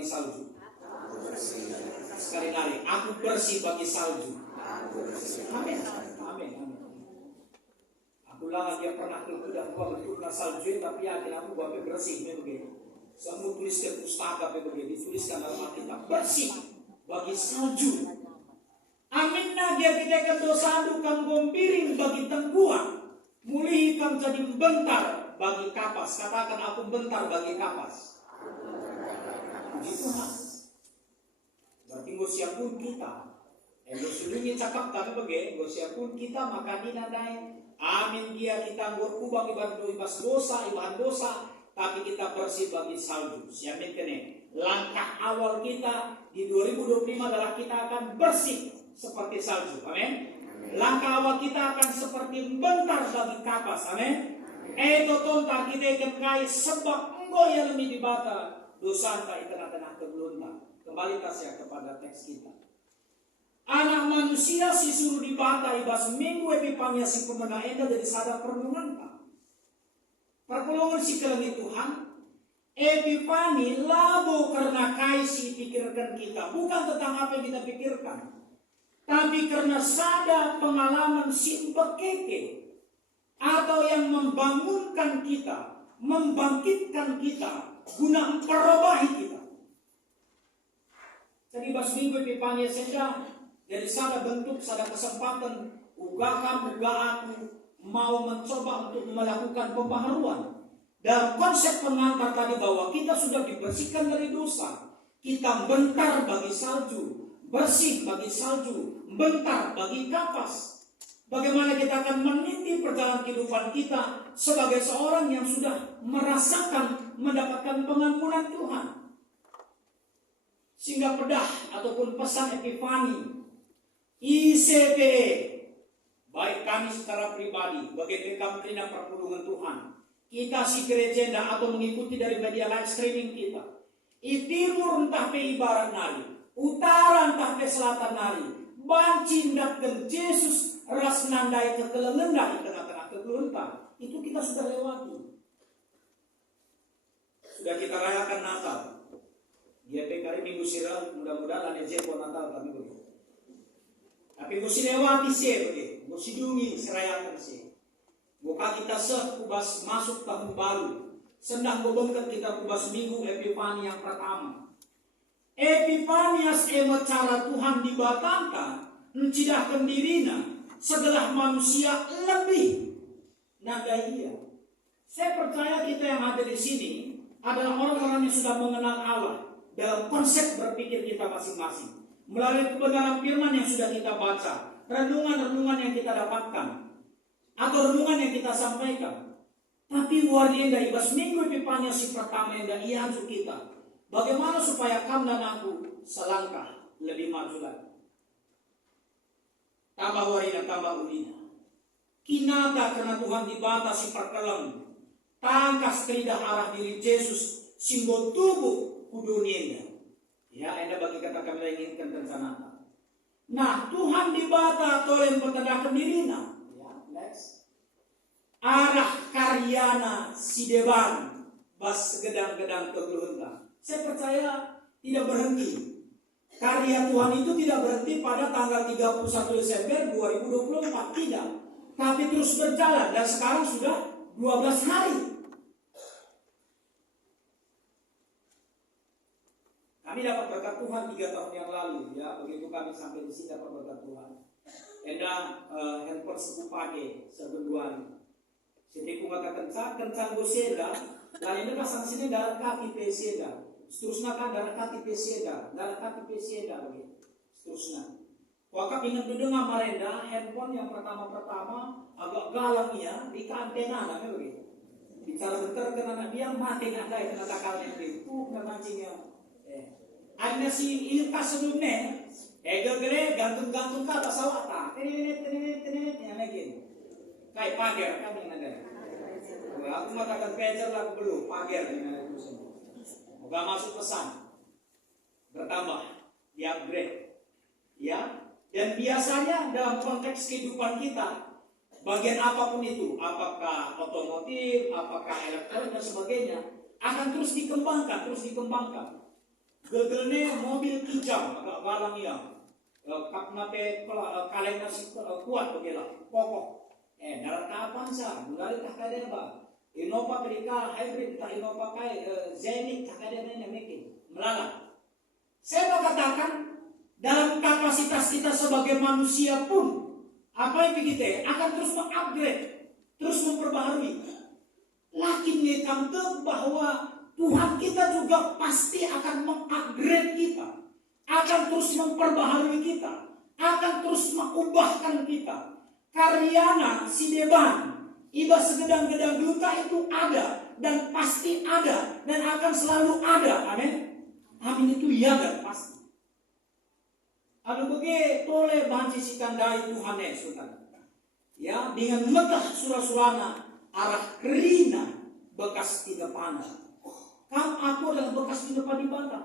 bagi salju. Sekali lagi, aku bersih bagi salju. Amin. Amin. Aku lah dia pernah tidak gua betul salju, tapi yakin aku gua bersih begitu. Semua tulis ke pustaka begitu, dituliskan dalam Alkitab bersih bagi salju. Amin. Nah dia kita ke dosa kang gompiring bagi tengkuan, mulih kang jadi bentar bagi kapas. Katakan aku bentar bagi kapas. Puji Tuhan. Berarti gosia pun kita. Gosulungi cakap kami bagi gosia pun kita maka dinadai. Amin dia kita berkubang ibas dosa, ibahan dosa, tapi kita bersih bagi salju. Siamin kene. Langkah awal kita di 2025 adalah kita akan bersih seperti salju. Amin. Langkah awal kita akan seperti bentar bagi kapas. Amin. Tontar kita ikan kai sebab engkau yang lebih dibata dosa tak tengah-tengah kebelunta. Kembali kasih kepada teks kita. Anak manusia si suruh dibata ibas minggu epipania si pemena enda dari sadar perlungan tak. Perpulungan si kelengi Tuhan. Epipani labo karena kaisi pikirkan kita. Bukan tentang apa yang kita pikirkan. Tapi karena sadar pengalaman si bekeke. Atau yang membangunkan kita. Membangkitkan kita. Guna memperobahi kita. Jadi bas minggu Epifania senda. Dari sada bentuk, sada kesempatan. Uga aku mau mencoba untuk melakukan pembaharuan. Dalam konsep pengantar tadi bahwa kita sudah dibersihkan dari dosa. Kita bentar bagi salju. Bersih bagi salju. Bentar bagi kapas. Bagaimana kita akan meniti perjalanan kehidupan kita sebagai seorang yang sudah merasakan mendapatkan pengampunan Tuhan. Sehingga pedah ataupun pesan Epifani ICPE baik kami secara pribadi bagi Kementerian Perhubungan Tuhan, kita si gereja atau mengikuti dari media live streaming kita, timur entah pe barat nari, utara entah pe selatan nari, banci ndak dan Yesus ras nandai kekelengendai tengah-tengah kegelunta, itu kita sudah lewati. Sudah kita rayakan Natal. Dia pekari minggu sirah, mudah-mudahan ada jepon Natal kami begitu. Tapi mesti lewati sih, mesti dungi serayakan sih. Buka kita kubas masuk tahun baru. Sedang bebengket kita kubas minggu Epifani yang pertama. Epifanias cara Tuhan dibatangkan, mencidahkan dirina, segala manusia lebih naga iya. Saya percaya kita yang ada di sini adalah orang-orang yang sudah mengenal Allah dalam konsep berpikir kita masing-masing. Melalui kebenaran firman yang sudah kita baca, renungan-renungan yang kita dapatkan, atau renungan yang kita sampaikan. Tapi warga yang ibas minggu Epifania si pertama yang ia anjuk kita. Bagaimana supaya kamu dan aku selangkah lebih maju lagi. Tambah warina, tambah ulina. Kinata karena Tuhan dibatasi perkelam. Tangkas ke lidah arah diri Yesus, simbol tubuh kudunianya. Ya, anda bagi kata kami inginkan rencana. Nah, Tuhan dibata oleh petadakan dirina. Ya, next. Arah karyana sideban bas gedang-gedang kegelunta. Saya percaya tidak berhenti. Karya Tuhan itu tidak berhenti pada tanggal 31 Desember 2024, tidak. Tapi terus berjalan dan sekarang sudah 12 hari. Kami dapat berkat Tuhan 3 tahun yang lalu, ya. Begitu kami sampai di sini dapat berkat Tuhan. Enda handphone sepupu pagi sebenduan. Setiap kata kencang boseda, dan ini pasang sini darah kaki peseda. Seterusnya kan darah kaki peseda, begitu. Seterusnya. Waktu ingat mendengar merenda handphone yang pertama agak galang ya di antena namanya begitu. Bicara bentar kena dia mati nggak ada kena takalnya itu kena mancingnya. Ada si ilkas sebelumnya, gede gantung ke atas sawah, tenet yang lagi, kayak pagar kan yang ada. Aku mengatakan pager lah belum pagar yang ada itu semua. Moga masuk pesan, bertambah, di-upgrade, ya. Dan biasanya dalam konteks kehidupan kita, bagian apapun itu, apakah otomotif, apakah elektronik dan sebagainya, akan terus dikembangkan. Gegelnya mobil kijang agak galang ya. Kapna pe kaleng nasi kuat begila pokok. Dalam kapan sah? Mulai tak ada apa? Innova Amerika hybrid tak Innova kai Zenith tak ada yang mungkin melalang. Saya mau katakan dalam kapasitas kita sebagai manusia pun apa yang kita akan terus mengupgrade, terus memperbaharui. Lakin ngekam bahwa Tuhan kita juga pasti akan mengupgrade kita, akan terus memperbaharui kita, akan terus mengubahkan kita. Karyana si deban, iba segedang-gedang duta itu ada dan pasti ada dan akan selalu ada. Amin. Amin itu ya dan pasti. Ada bagi tole banci si tandai Tuhan Yesus. Ya, dengan megah surah-surana arah kerina bekas tiga panah. Kamu aku adalah bekas tiga panah di bantah.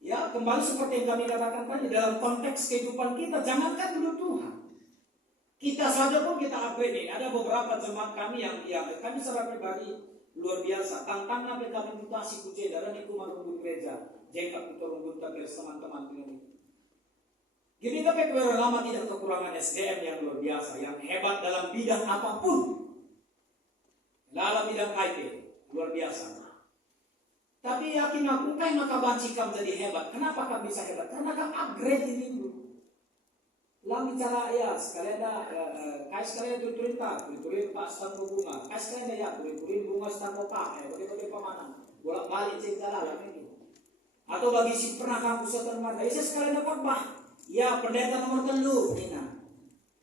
Ya, kembali seperti yang kami katakan tadi dalam konteks kehidupan kita, jangankan dulu Tuhan. Kita saja pun kita upgrade. Ada beberapa jemaat kami yang kami secara pribadi luar biasa. Tantangan yang kami mutasi kujeda dan itu merumput gereja. Jengkak itu rumput bersama teman-teman ini. Jadi tapi lama tidak kekurangan SDM yang luar biasa, yang hebat dalam bidang apapun. Dalam bidang IT luar biasa. Tapi yakin aku kan maka banci kamu jadi hebat. Kenapa kamu bisa hebat? Karena kamu upgrade ini dulu. Lang bicara ya sekalian ada sekalian tuturin pak stang bunga, sekalian ya tuturin bunga stang pak, bagaimana pemanan, bolak balik cerita lah ini. Atau bagi si pernah kamu setan mata, ini sekalian dapat bah, ya pendeta nomor telu,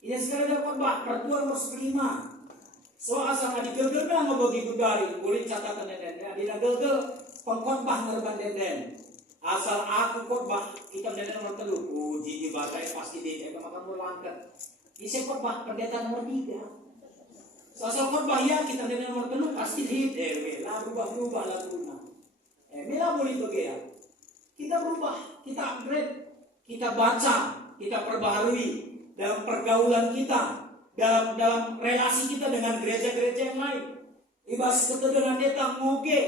ini sekalian dapat bah, pertua nomor 5. So asal nggak digel-gel kan mau bagi budari, boleh catatan deden, di nagel-gel pengkhotbah ngerban deden. Asal aku khotbah kita pendeta nomor telu, puji dibacai pasti dia makan mulangkat. Isi khotbah pendeta nomor 3. Asal khotbah ya kita pendeta nomor telu pasti dia lah berubah laguna. Mila boleh begitu. Kita berubah, kita upgrade, kita baca, kita perbaharui dalam pergaulan kita, dalam relasi kita dengan gereja-gereja yang lain. Ibas ketegangan kita ngoge,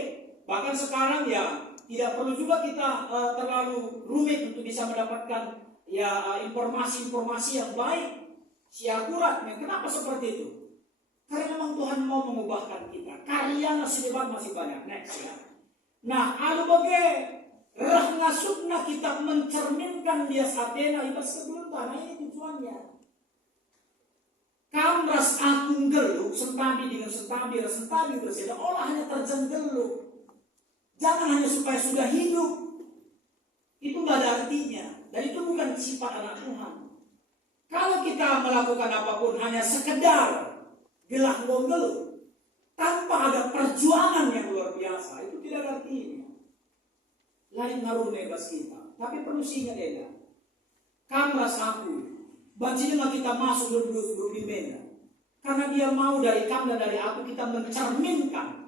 bahkan sekarang ya. Tidak perlu juga kita terlalu rumit untuk bisa mendapatkan ya informasi-informasi yang baik, si akurat. Kenapa seperti itu? Karena memang Tuhan mau mengubahkan kita. Karya nasi debat masih banyak. Next ya. Nah, alu bagi rah ngasukna kita mencerminkan dia satena ibas sebelum tanah ini tujuannya. Kamras agung geluk sentabi dengan sentabi berseda olah hanya terjang geluk. Jangan hanya supaya sudah hidup. Itu nggak ada artinya. Dan itu bukan sifat anak Tuhan. Kalau kita melakukan apapun hanya sekedar gelah ngomel tanpa ada perjuangan yang luar biasa, itu tidak ada artinya. Lain ngaruh nebas kita. Tapi perlu ingat ya. Kamras aku. Bancinya kita masuk dulu di mena. Karena dia mau dari kamu dan dari aku kita mencerminkan.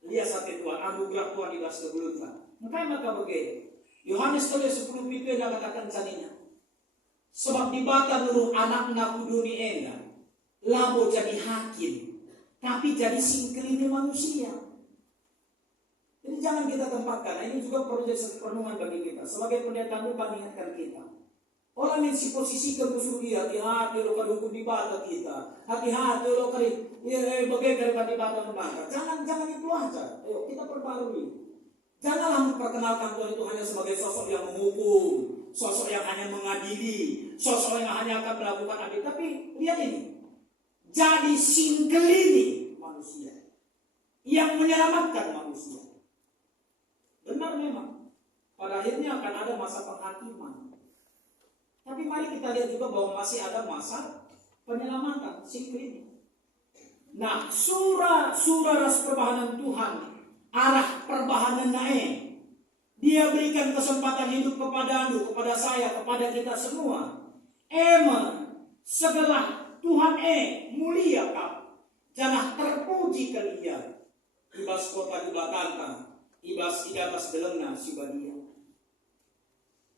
Lihat satu Tuhan, anugerah Tuhan di bahasa sebelumnya. Maka begitu. Yohanes 10 pipi dah katakan saninya. Sebab di bata nuru anak naku duni ena, labo jadi hakim, tapi jadi singkelini manusia. Jadi jangan kita tempatkan. Nah, ini juga perlu jadi perenungan bagi kita. Sebagai pendeta Tuhan ingatkan kita. Orang yang si posisi kebusuk dia, hati-hati lo kadungku di bata kita, hati-hati lo kali bagaimana di bata kemana. Jangan itu aja. Ayo kita perbarui. Janganlah memperkenalkan Tuhan itu hanya sebagai sosok yang menghukum, sosok yang hanya mengadili, sosok yang hanya akan melakukan adil. Tapi lihat ini, jadi singkelini manusia yang menyelamatkan manusia. Benar memang. Pada akhirnya akan ada masa penghakiman. Tapi mari kita lihat juga bahwa masih ada masa penyelamatan singkelini. Nah, surah ras perbahanan Tuhan, arah perbahanan naik. Dia berikan kesempatan hidup kepadamu, kepada saya, kepada kita semua. Segelah Tuhan mulia kau. Jangan terpuji kalian. Ibas kota di belakang, ibas idabas delengna sibadia.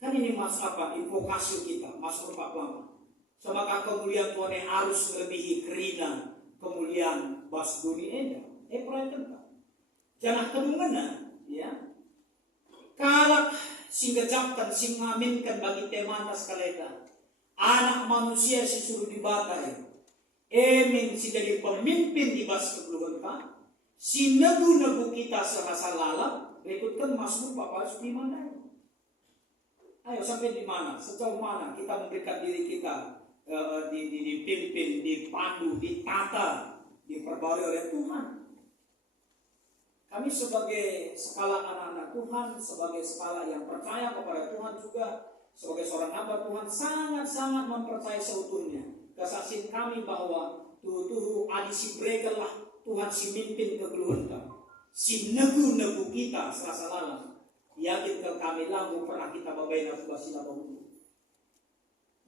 Kan ini mas apa? Invokasi kita, mas perpakuan. Semaka kemuliaan Tuhan harus melebihi kerina kemuliaan bas dunia enda. Perhatikan. Jangan kedungana, ya. Kalak singgajapkan, singaminkan bagi temana sekalian. Anak manusia disuruh dibatai. Emin si jadi pemimpin di bas kegeluhan ka. Si nagu-nagu kita serasa lalap. Rekutkan Mazmur 14 di mana? Ayo sampai di mana? Sejauh mana kita memberikan diri kita dipimpin, dipandu, ditata, diperbarui oleh Tuhan. Kami sebagai skala anak-anak Tuhan, sebagai skala yang percaya kepada Tuhan juga, sebagai seorang hamba Tuhan, sangat-sangat mempercayai seutuhnya kesaksian kami bahwa tuhu adi si bregalah Tuhan si mimpin kegeluhan si negu-negu kita serasa lalang. Yakin ke kami lagu pernah kita babain aku basila bangun.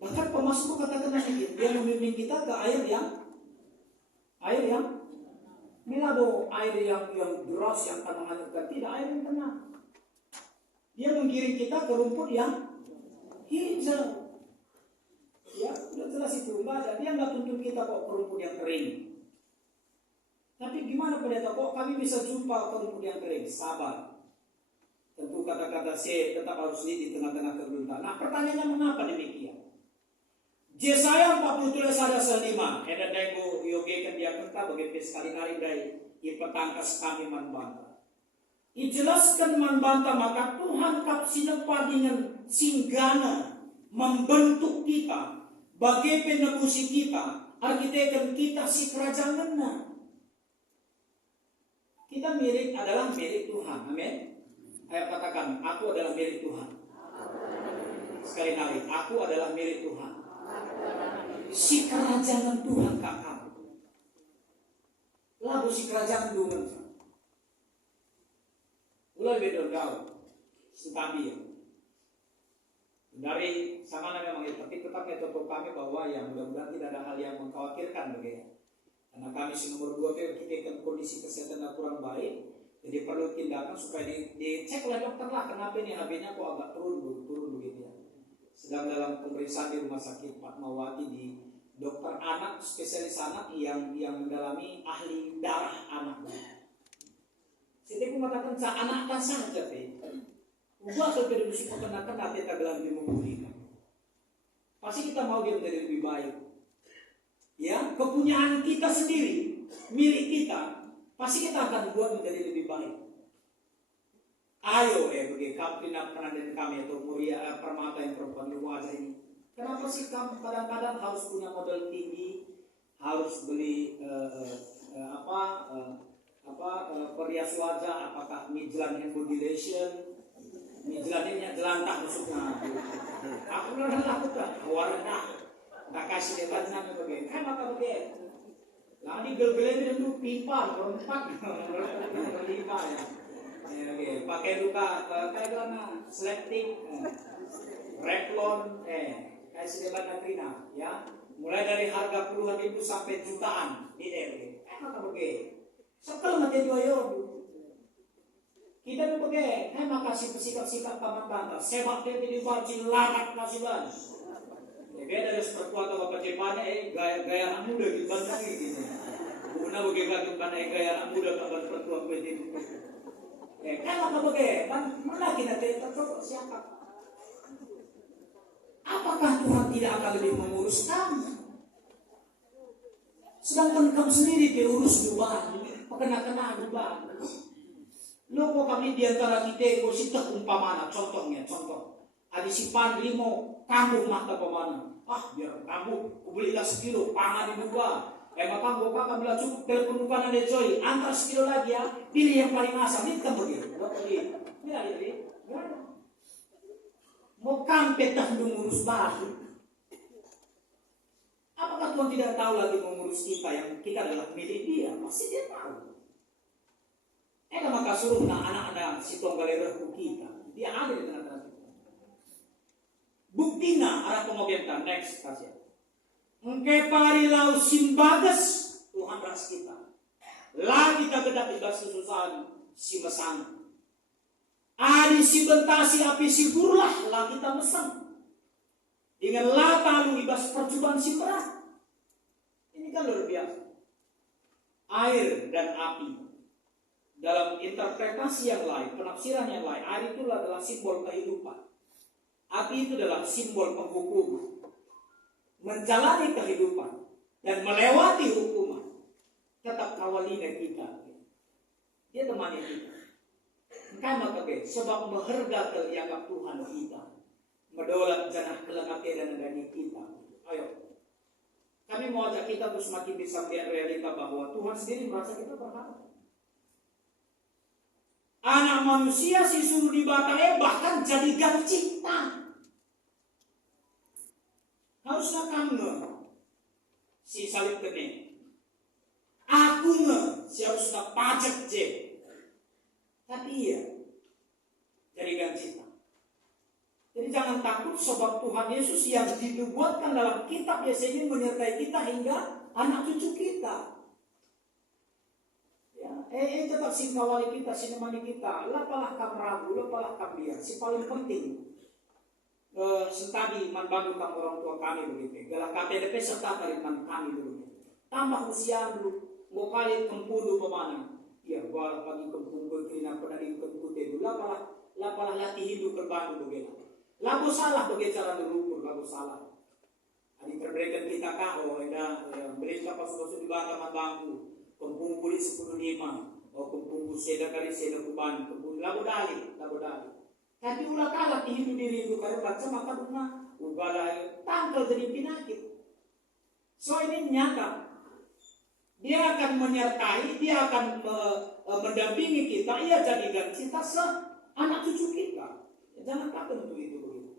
Bahkan Pemasmur katakan lagi, dia memimpin kita ke air yang milado, air yang deras, yang tanah hanyutkan, tidak, air yang tenang. Dia mengiring kita ke rumput yang hijau. Ya, sudah jelas itu, enggak ada. Dia nggak tuntut kita kok ke rumput yang kering. Tapi gimana pendeta, kok kami bisa jumpa ke rumput yang kering? Sabar. Tentu kata-kata saya tetap harus di tengah-tengah kegelutan. Nah, pertanyaannya mengapa demikian? Yesaya 40 ada selima. Ada daigo yoge kan dia kata bagi sekali hari dari ipetangkas kami manbanta. Ijelaskan manbanta maka Tuhan kap sinepa dengan singgana membentuk kita bagi penebusi kita, arkitektur kita si kerajaan. Kita adalah milik Tuhan. Amin. Ayo katakan, aku adalah milik Tuhan. Sekali lagi, aku adalah milik Tuhan. Si kerajaan Tuhan kakak. Lagu si kerajaan Tuhan. Mulai beda jauh. Stabil. Dari sama memang itu, tapi tetap metode kami bahwa yang mudah-mudahan tidak ada hal yang mengkhawatirkan begitu. Karena kami nomor 2 kita kan kondisi kesehatan yang kurang baik, jadi perlu tindakan supaya dicek oleh dokter lah kenapa ini HB-nya kok agak turun begitu ya. Sedang dalam pemeriksaan di rumah sakit Fatmawati di dokter anak spesialis anak yang mendalami ahli darah anak. Jadi aku mengatakan anak kan saja teh. Ubah seperti musik kenakan nanti taglan di memulihkan. Pasti kita mau dia menjadi lebih baik. Ya, kepunyaan kita sendiri, milik kita, pasti kita akan buat menjadi lebih baik. Ayo bagi penandan kami atau mulia permata yang perempuan di wajah ini. Kenapa sih kamu kadang-kadang harus punya modal tinggi, harus beli perias wajah, apakah midlan and modulation, midlan ini jelantah maksudnya. Aku udah lakukan, warna. Tak kasih debat nama begitu, kan maka begitu. Lalu gel-gelin itu pipa, berempat, berlima ya. Pakai luka, kayak mana? Selecting, Revlon, kasih debat natrina, ya. Mulai dari harga puluhan ribu sampai jutaan, ini maka begitu. Setelah mati doyo, kita begitu, maka kasih sikap-sikap tamat-tamat, sebab dia di baju larat masih banyak. Beda dari perempuan atau bapak cepatnya, gaya anak muda gitu banget gitu. Guna bagaimana gaya anak muda kabar perempuan begitu. Kan apa bagaimana? Kan mana kita tercoba siapa? Apakah Tuhan tidak akan lebih mengurus kamu? Sedangkan kamu sendiri diurus juga, kena juga. Lo kok kami diantara kita kita umpamana, contohnya, ada si pandri mau kambuh mata pemana. Biar kambuh, belilah sekilo, pangan di buah. Maka buka kambuh cukup telepon bukan ada joy. Antar sekilo lagi ya, pilih yang paling asam. Ini kan begitu. Ini mau kampet dah mengurus bahu. Apakah Tuhan tidak tahu lagi mengurus kita yang kita adalah milik Dia? Pasti Dia tahu. Maka suruh anak-anak si tonggalera kita. Dia ada di tengah-tengah. Buktinya arah pengobiatan next kasih. Engke pari lau simbagas Tuhan ras kita. Lagi kita bedak di kesusahan si mesang. Adi si bentasi api si burlah lagi kita mesang. Dengan lata lu ibas percobaan si berat. Ini kan luar biasa. Air dan api. Dalam interpretasi yang lain, penafsiran yang lain, air itu adalah simbol kehidupan. Api itu adalah simbol penghukuman. Menjalani kehidupan dan melewati hukuman. Tetap kawalinya kita. Dia temani kita. Karena sebab mengharga kelianggap Tuhan kita. Medolat janah kelengate dan adanya kita. Ayo. Kami mau ajak kita terus semakin bisa melihat realita bahwa Tuhan sendiri merasa kita berharga. Anak manusia si suruh dibatalkan bahkan jadikan cipta. Harusnya kamu si salib kene. Aku si harusnya pajak je. Tapi iya jadikan cipta. Jadi jangan takut sebab Tuhan Yesus yang dinubuatkan dalam kitab biasanya menyertai kita hingga anak cucu kita. Tetap si kawali kita, si nemani kita. Lapalah kam ragu, lapalah kam biar. Si paling penting. Sentadi man bantu kam orang tua kami begitu. Galah KTDP serta tariman kami dulu. Tambah usia dulu. Mau kali kempudu pemana. Ya, gua pagi kempudu kena pernah di kempudu dulu. Lapalah latih hidup berbantu begitu. Lagu salah begitu cara berukur, lagu salah. Ini terberikan kita kau, beri kapal sudah di bawah bangku. Kumpul puli 10.5, kumpul seda kali seda kuban, kumpul labu dali. Tapi ulah kalah hidup diri itu kalau baca maka rumah ugalah tanggal jadi penyakit. So ini nyata. Dia akan menyertai, dia akan mendampingi kita, ia jadikan kita anak cucu kita. Jangan takut untuk itu begitu.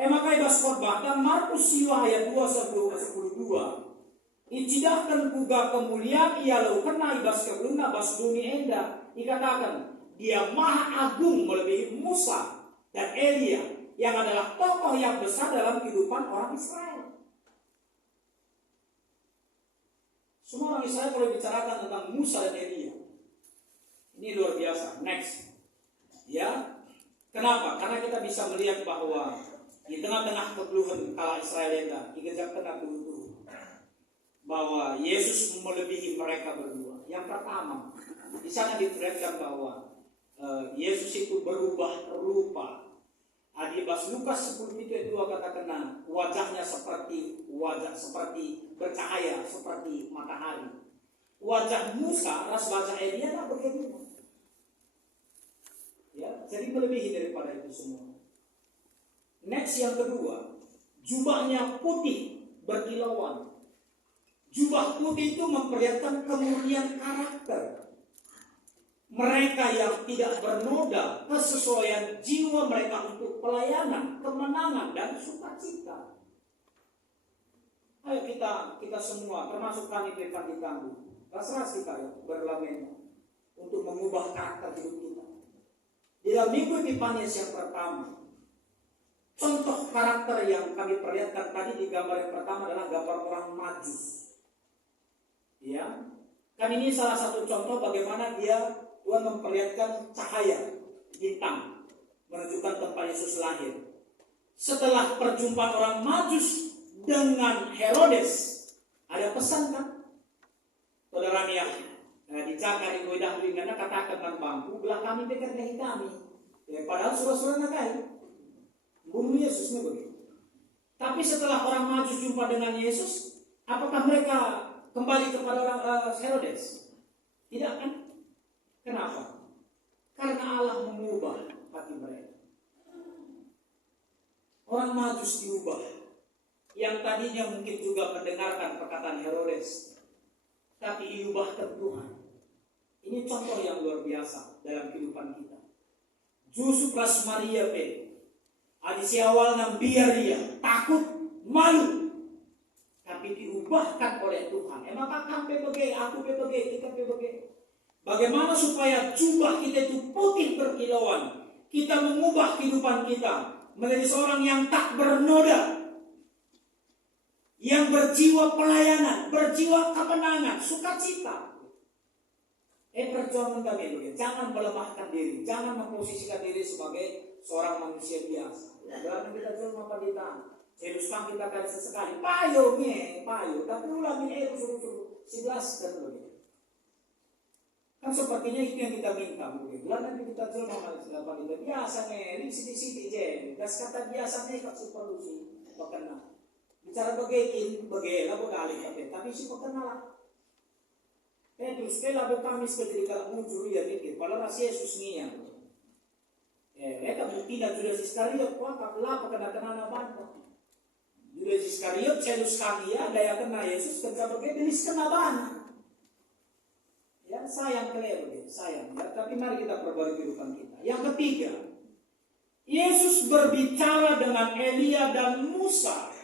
Maka ibas khotbah dan Markus ayat 2:10-12. Icidahkan kuga kemuliaan ia lau kena ibas kebluna bas dunia enda. Dikatakan dia maha agung melebihi Musa dan Elia yang adalah tokoh yang besar dalam kehidupan orang Israel. Semua orang Israel kalau bicarakan tentang Musa dan Elia, ini luar biasa. Next, ya, kenapa? Karena kita bisa melihat bahwa di tengah-tengah keluhan kala Israel enda, dikejar kena dulu bahwa Yesus melebihi mereka berdua. Yang pertama, di sana diperlihatkan bahwa Yesus itu berubah rupa. Adibas Lukas 10:2 katakan wajahnya seperti bercahaya seperti matahari. Wajah Musa, ras wajah Elia tak begitu. Ya, jadi melebihi daripada itu semua. Next yang kedua, jubahnya putih berkilauan. Jubah putih itu memperlihatkan kemurnian karakter. Mereka yang tidak bernoda, kesesuaian jiwa mereka untuk pelayanan, kemenangan, dan sukacita. Ayo kita semua, termasuk kami Devan di Tangguh, terserah kita ya, berlamen untuk mengubah karakter hidup kita. Di dalam minggu Epifanias yang pertama, contoh karakter yang kami perlihatkan tadi di gambar yang pertama adalah gambar orang Majus. Ya, kan ini salah satu contoh bagaimana Tuhan memperlihatkan cahaya bintang menunjukkan tempat Yesus lahir. Setelah perjumpaan orang Majus dengan Herodes, ada pesan kan? Saudara ya, dijaga di goidah karena katakan dengan bangku, belah kami dekat dengan kami. Ya, padahal surah-surah nagai bunuh Yesus nih begitu. Tapi setelah orang Majus jumpa dengan Yesus, apakah mereka kembali kepada orang Herodes? Tidak kan? Kenapa? Karena Allah mengubah hati mereka. Orang Majus diubah. Yang tadinya mungkin juga mendengarkan perkataan Herodes, tapi diubahkan Tuhan. Ini contoh yang luar biasa dalam kehidupan kita. Justru pras Maria adisi awal biar dia takut, malu, tapi diubahkan oleh Tuhan. Maka kamu PPG, aku PPG, kita PPG. Bagaimana supaya jubah kita itu putih berkilauan? Kita mengubah kehidupan kita menjadi seorang yang tak bernoda, yang berjiwa pelayanan, berjiwa kemenangan, sukacita. Perjuangan kami dulu. Jangan melemahkan diri, jangan memposisikan diri sebagai seorang manusia biasa. Berarti kita cuma pandita. Jeluskan kita kali sesekali, payo, tapi ulangin suruh 11 dan begitu. Kan sepertinya itu yang kita minta mungkin. Lalu kita terima apa kita biasa nih, siti je. Das kata biasa nih kasih solusi, bakal bicara bagaimana bekali tapi si bakal terus setelah Kamis ketika muncul ya dikit, kalau rasa Yesus niya. Mereka bukti dan Judas Iskariot, kuat kapla kena bantah. Judas Iskariot celus kania daya kena Yesus ketika begitu kena bantah. Ya sayang kalian, sayang. Ya, tapi mari kita perbaiki kehidupan kita. Yang ketiga, Yesus berbicara dengan Elia dan Musa.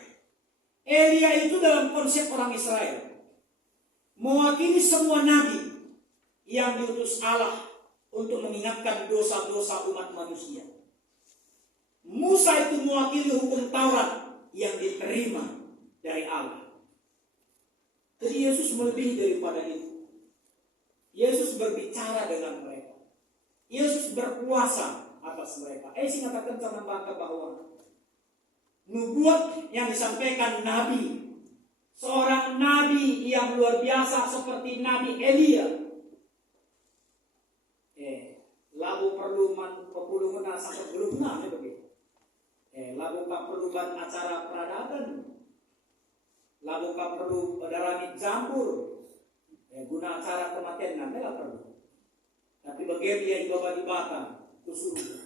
Elia itu dalam konsep orang Israel mewakili semua nabi yang diutus Allah untuk mengingatkan dosa-dosa umat manusia. Musa itu mewakili hukum Taurat yang diterima dari Allah. Jadi Yesus melebihi daripada itu. Yesus berbicara dengan mereka. Yesus berkuasa atas mereka. Saya katakan sama bangga bahwa nubuat yang disampaikan Nabi, seorang nabi yang luar biasa seperti Nabi Elia. Lalu perlu pepulungan sampai belum begitu. Lalu perlu acara peradaban. Lalu perlu darami campur. Guna acara kematian nanti lah perlu. Tapi bagaimana dia dibawa di batang ke surga.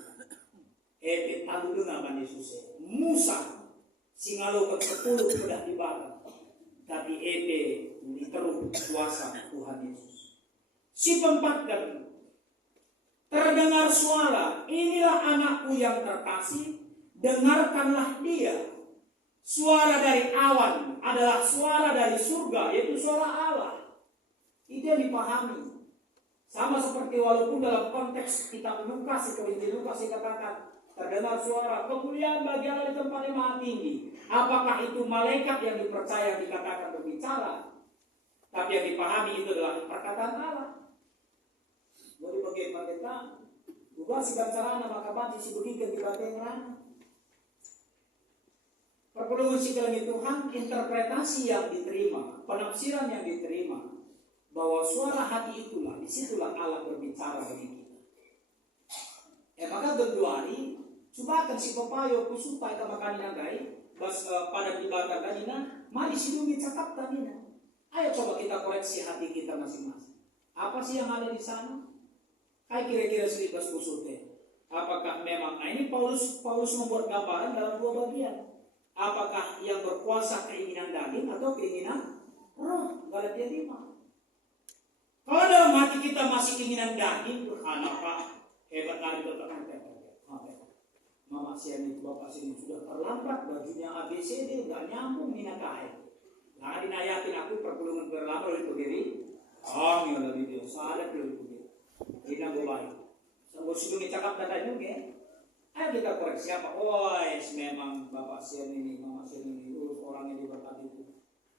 Tahu dengan Yesus. Musa singalo ke-10 sudah di batang. Tapi diteruk kuasa Tuhan Yesus. Si keempat dan terdengar suara, inilah anakku yang terkasih, dengarkanlah dia. Suara dari awan adalah suara dari surga, yaitu suara Allah. Itu yang dipahami. Sama seperti walaupun dalam konteks kitab Lukas, itu Injil Lukas dikatakan terdengar suara kemuliaan bagi Allah di tempat yang maha tinggi. Apakah itu malaikat yang dipercaya dikatakan berbicara? Tapi yang dipahami itu adalah perkataan Allah. Jadi bagaimana kita juga si carana maka banci si begitu di batengan. Perpuluhan si kelani Tuhan, interpretasi yang diterima, penafsiran yang diterima, bahwa suara hati itulah, disitulah Allah berbicara bagi kita. Maka berdoari, coba akan si papayo kusupai kamakan nagai, pada ibadah kanina, mari si dumi cakap tanina. Ayo coba kita koreksi hati kita masing-masing. Apa sih yang ada di sana? Kayak kira-kira sedikit kusute. Apakah memang ini Paulus membuat gambaran dalam dua bagian? Apakah yang berkuasa keinginan daging atau keinginan roh? Galatia 5. Kalau dalam hati kita masih keinginan daging, berapa hebat kali bertekan. Mama siang itu bapak sini sudah terlambat, bajunya ABCD nggak nyambung minakain. Nah dinayakin aku perpulungan berlama oleh berdiri. Oh ya dari dia, salah dulu berdiri. Ini aku baik. Sambil sudah cakap data juga. Ayo kita koreksi apa? Oh, memang bapak siang ini, mama siang ini, orang yang diberkati itu.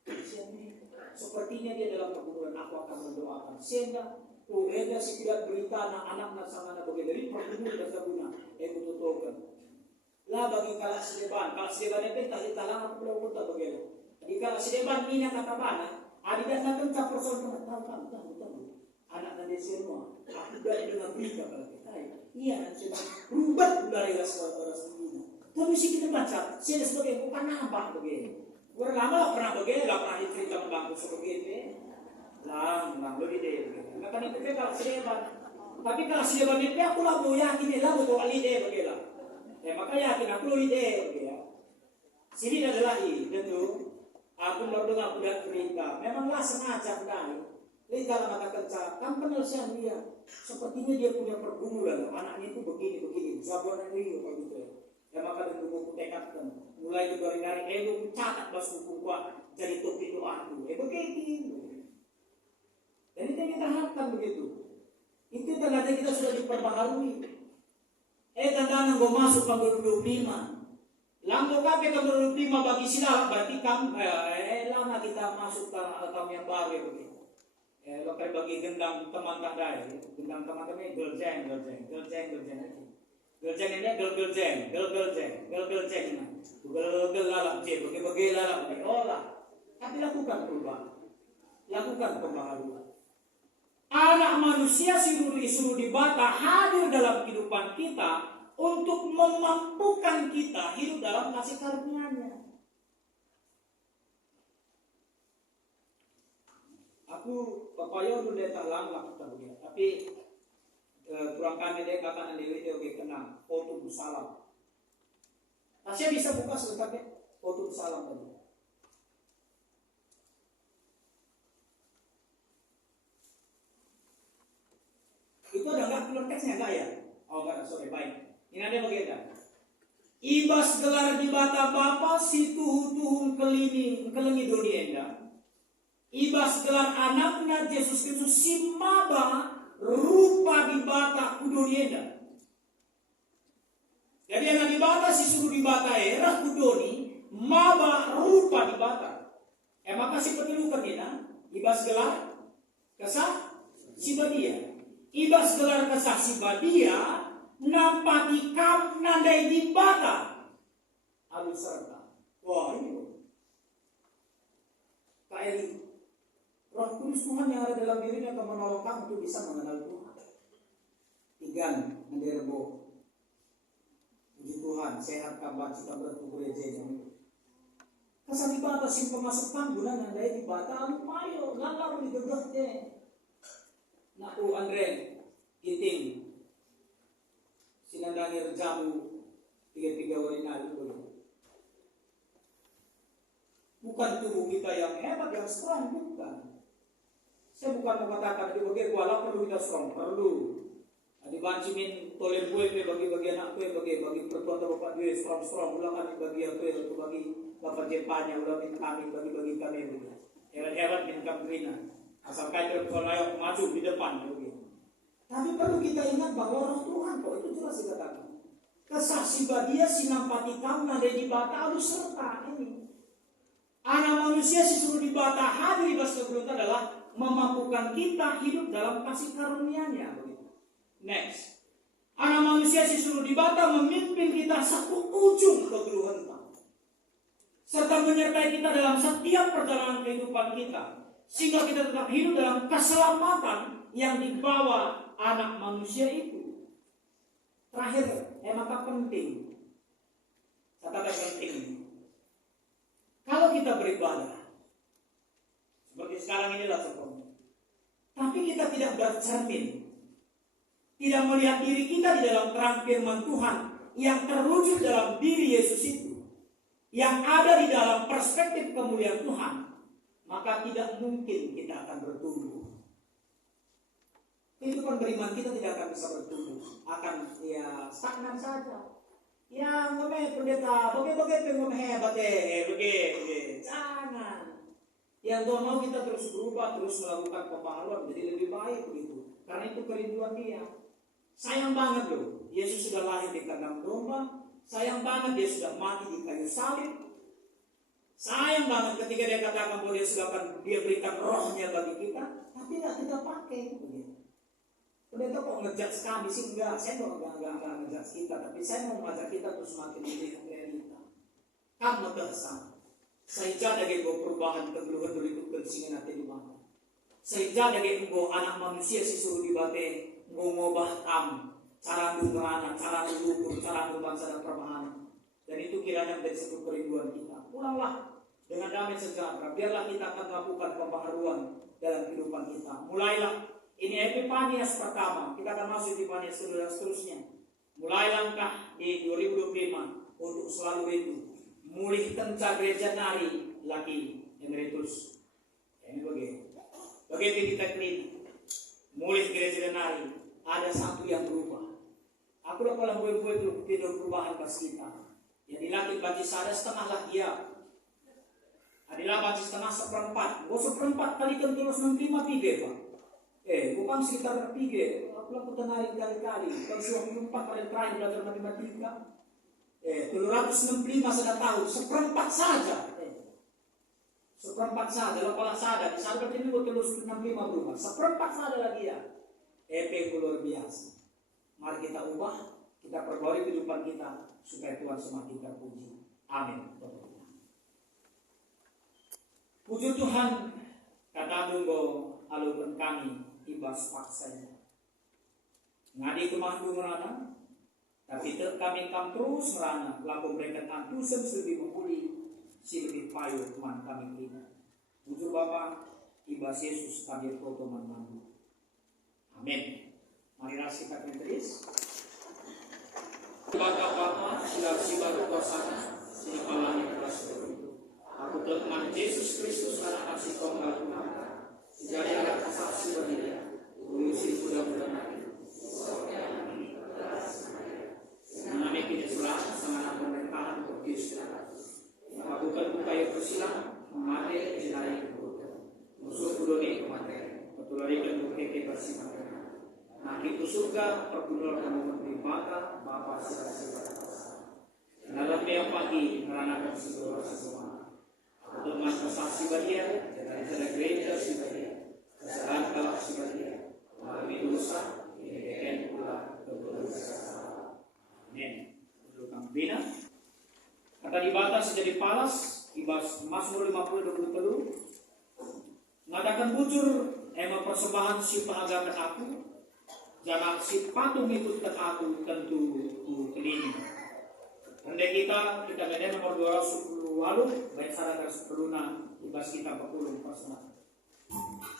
Siang ini, sepertinya dia dalam perpuluhan aku akan mendoakan. Sehingga ada si tidak berita anak-anak sangat begitu. Jadi perpuluhan dan guna. Aku tutupkan. Lah bagi kalah sideban itu tak talang aku belum pun tak begitu. Di kalah sideban minat kata bana. Adidas nak cap persoalan tahu. Anak dan dia semua. Aku dari dengan berita kalau kita. Iya, berubah dari rasa sendiri. Tapi sih kita baca, saya sebagai bukan nampak begini. Lama pernah begini, lah pernah dicerita bangku sebegini. Lah lebih deh. Maka itu kalau sedeban. Tapi kalau sedeban itu aku lah mau yakin lah betul ide begini. Maka yakin aku ide begini. Sini adalah tentu. Aku mendengar udah cerita. Memanglah sengaja dari. Lihat dalam mata kencang, kan penyelesaian dia. Sepertinya dia punya pergumulan. Anaknya itu begini. Jawabannya ini kalau gitu. Maka dengan buku tekadkan. Mulai dari ego catat bas buku gua jadi topik doaku. Begitu. Dan itu yang kita harapkan begitu. Itu tanda kita sudah diperbaharui. Tanda gue masuk ke 25. Langkah kape ke 25 bagi sila berarti lama kita masuk ke tahun yang baru begitu. Lokai bagi gendang teman tak dai, gendang teman ini geljeng. Geljeng ini geljeng. Gel lalap bagi lalap. Oh lah, tapi lakukan perubahan, lakukan pembaharuan. Anak manusia suruh dibata hadir dalam kehidupan kita untuk memampukan kita hidup dalam kasih karunia-Nya. Aku papayo dulu tak lang begitu, tapi kurang kami dia katakan dewi dia kena foto salam. Tasya bisa buka sebentar foto salam tadi. Itu ada nggak keluar teksnya nggak ya? Oh nggak, sorry, baik. Ini ada bagian. Ibas gelar di bata bapa si tuhung kelengi dunia endah. Ibas gelar anaknya Yesus Kristus si maba rupa di bata dunia endah. Jadi anak di bata si suruh di bata era kudoni maba rupa di bata. Maka si petilukan ini ibas gelar kesah si badia. Ibas gelar kesah si badia nampati kam nandai di bata alus serta. Wah ini kayak Roh Kudus Tuhan yang ada dalam dirinya akan menolong kamu untuk bisa mengenal Tuhan. Tigan menderbo. Puji Tuhan, sehat kabar kita bertumbuh gereja. Kasar di bata simpang masuk panggulan nandai di bata alupayo lalau di gedor deh. Naku Andre Giting sinandangir jamu 3 hari lalu. Bukan tubuh kita yang hebat, yang strong, bukan. Saya bukan mengatakan di bagian kuala perlu kita strong, perlu. Di bancimin tolen gue bagi anak gue bagi pertua atau bapak gue strong ulang kami bagi aku itu bagi bapak jepanya ulang kami bagi kami begitu. Hebat minta berina. Asal kaitan persoalan maju di depan begitu. Tapi perlu kita ingat bahwa Roh Tuhan kok itu jelas dikatakan. Kesaksi badia sinampati kamu nade di bata alus serta ini. Anak manusia disuruh di bata hadir di bahasa Kebrunta adalah memampukan kita hidup dalam kasih karunia-Nya. Next, anak manusia disuruh di bata memimpin kita satu ujung kegeluhan serta menyertai kita dalam setiap perjalanan kehidupan kita, sehingga kita tetap hidup dalam keselamatan yang dibawa anak manusia itu. Terakhir, maka penting, katakan penting. Kalau kita beribadah, seperti sekarang inilah seperti, tapi kita tidak bercermin, tidak melihat diri kita di dalam terang firman Tuhan yang terwujud dalam diri Yesus itu, yang ada di dalam perspektif kemuliaan Tuhan, maka tidak mungkin kita akan bertumbuh. Kehidupan beriman kita tidak akan bisa bertumbuh, akan stagnan saja. Ya ngomong pendeta, bagaimana ngomong hebat jangan. Yang Tuhan mau kita terus berubah, terus melakukan pembaharuan menjadi lebih baik begitu. Karena itu kerinduan Dia. Sayang banget loh, Yesus sudah lahir di kandang domba. Sayang banget Dia sudah mati di kayu salib. Sayang banget ketika Dia katakan bahwa Dia berikan rohnya bagi kita, tapi tidak kita pakai. Pendeta kok ngejudge kami sih? Enggak, saya enggak ngejudge kita, tapi saya mau mengajak kita terus semakin melihat realita. Kamu terkesan. Saya jadi perubahan kegeluhan dulu itu kesingan hati di mana. Saya jadi anak manusia si suruh dibate ngomobah tam, cara ngerana, cara ngukur, cara bangsa dan permahan. Dan itu kiranya menjadi satu kerinduan kita. Pulanglah dengan damai sejahtera. Biarlah kita akan melakukan pembaharuan dalam kehidupan kita. Mulailah. Ini Epifanias pertama. Kita akan masuk Epifanias seterusnya. Mulai langkah di 2025 untuk selalu itu. Mulih kenca gereja nari lagi emeritus. Ini begitu kita klik. Mulih gereja nari. Ada satu yang berubah. Aku lakukan buat itu perubahan pas kita. Yang dilatih bagi saya setengah lah dia. Adalah bagi setengah seperempat. Gua seperempat kali kan terus 65 pige pak. Bukan sekitar 3. Aku lakukan narik kali-kali. Kalau sudah 4 kali terakhir belajar matematika. 765 sudah tahu. Seperempat saja. Seperempat saja. Kalau saja. Di saat ini gua terus 65 berubah. Seperempat saja lagi ya. Luar biasa. Mari kita ubah. Kita perbarui kehidupan kita. Supaya Tuhan semakin terpuji. Amin. Puji Tuhan. Kata Tunggu alukan kami ibas paksanya. Ngadi kemandu merana, tapi kami terus merana, lalu mereka antusias lebih memulih, si lebih payu teman kami ini. Bujur Bapa, ibas Yesus kami teman mandu. Amin. Mari kita terus. Bapa, sudah sibar kuasa, sini palanya keras itu. Aku teman Yesus Kristus karena kasih tonggal Tuhan. Sejaya ada saksi bagi dia. Urusi mudah-mudahan. Mengenai kita surat sangat pemerintahan untuk Yesus. Lakukan upaya persilang memadai jenayah musuh kudoni kematian. Petularikan bukti bersih. Nanti itu surga pergulur kamu memberi bangga Bapa sila-sila. Dalam yang pagi meranakan semua. Untuk masa saksi badia dari jalan gereja sebagai kesalahan kalau sebagai melalui dosa ini pula kebenaran. Amin. Untuk kami bina. Kata dibatas jadi palas. Ibas Mazmur 50:23. Mengatakan bujur emang persembahan si pengagakan aku. Jangan si patung ikutkan aku tentu ini. Hendai kita media nomor 210 baik saran perluna tugas kita 40%.